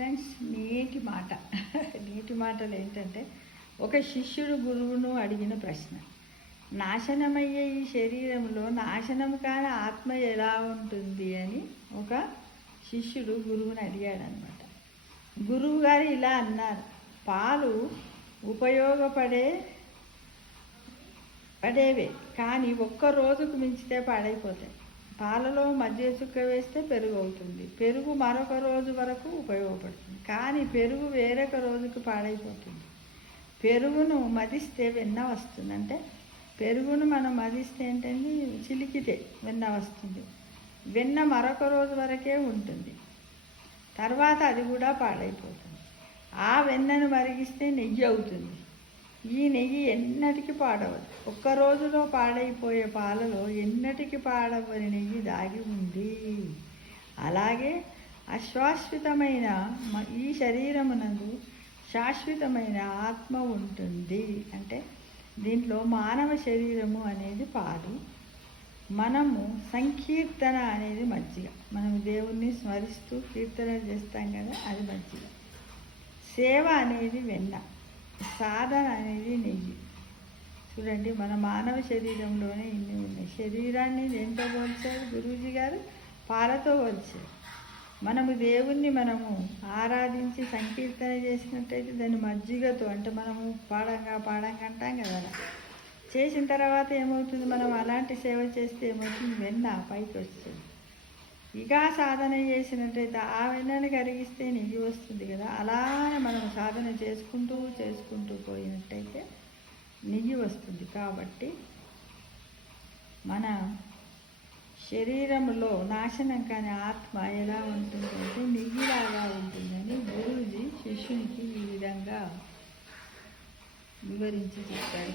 Friends, నేటి మాటలు ఏంటంటే, ఒక శిష్యుడు గురువును అడిగిన ప్రశ్న. నాశనమయ్యే ఈ శరీరంలో నాశనం కాని ఆత్మ ఎలా ఉంటుంది అని ఒక శిష్యుడు గురువుని అడిగాడనమాట. గురువు గారు ఇలా అన్నారు, పాలు పడేవే కానీ ఒక్క రోజుకు మించితే పాడైపోతాయి. పాలలో మధ్య చుక్క వేస్తే పెరుగు అవుతుంది. పెరుగు మరొక రోజు వరకు ఉపయోగపడుతుంది, కానీ పెరుగు వేరొక రోజుకు పాడైపోతుంది. పెరుగును మదిస్తే వెన్న వస్తుంది. అంటే పెరుగును మనం మదిస్తే ఏంటంటే చిలికితే వెన్న వస్తుంది. వెన్న మరొక రోజు వరకే ఉంటుంది, తర్వాత అది కూడా పాడైపోతుంది. ఆ వెన్నను మరిగిస్తే నెయ్యి అవుతుంది. ఈ నెయ్యి ఎన్నటికి పాడవదు. ఒక్క రోజులో పాడైపోయే పాలలో ఎన్నటికి పాడవని నెయ్యి దాగి ఉంది. అలాగే అశాశ్వతమైన ఈ శరీరమునందు శాశ్వతమైన ఆత్మ ఉంటుంది. అంటే దీంట్లో మానవ శరీరము అనేది పాలు, మనము సంకీర్తన అనేది మజ్జిగ. మనము దేవుణ్ణి స్మరిస్తూ కీర్తన చేస్తాం కదా, అది మజ్జిగ. సేవ అనేది వెన్న, సాధన అనేది నెయ్యి. చూడండి, మన మానవ శరీరంలోనే ఇన్ని ఉన్నాయి. శరీరాన్ని దేంతో పోల్చారు గురూజీ గారు? పాలతో పోల్చారు. మనము దేవుణ్ణి ఆరాధించి సంకీర్తన చేసినట్టయితే దాన్ని మజ్జిగతో, అంటే మనము పాడంగా అంటాం కదా, చేసిన తర్వాత ఏమవుతుంది? మనం అలాంటి సేవ చేస్తే ఏమవుతుంది? వెన్న పైకి వస్తుంది. ఇక సాధన చేసినట్టయితే ఆ వెన్నను కరిగిస్తే నెయ్యి వస్తుంది కదా. అలానే మనం సాధన చేసుకుంటూ పోయినట్టయితే నెయ్యి వస్తుంది. కాబట్టి మన శరీరంలో నాశనం కాని ఆత్మ ఎలా ఉంటుందంటే నెయ్యిలాగా ఉంటుందని గురూజీ శిష్యునికి ఈ విధంగా వివరించి చెప్పారు.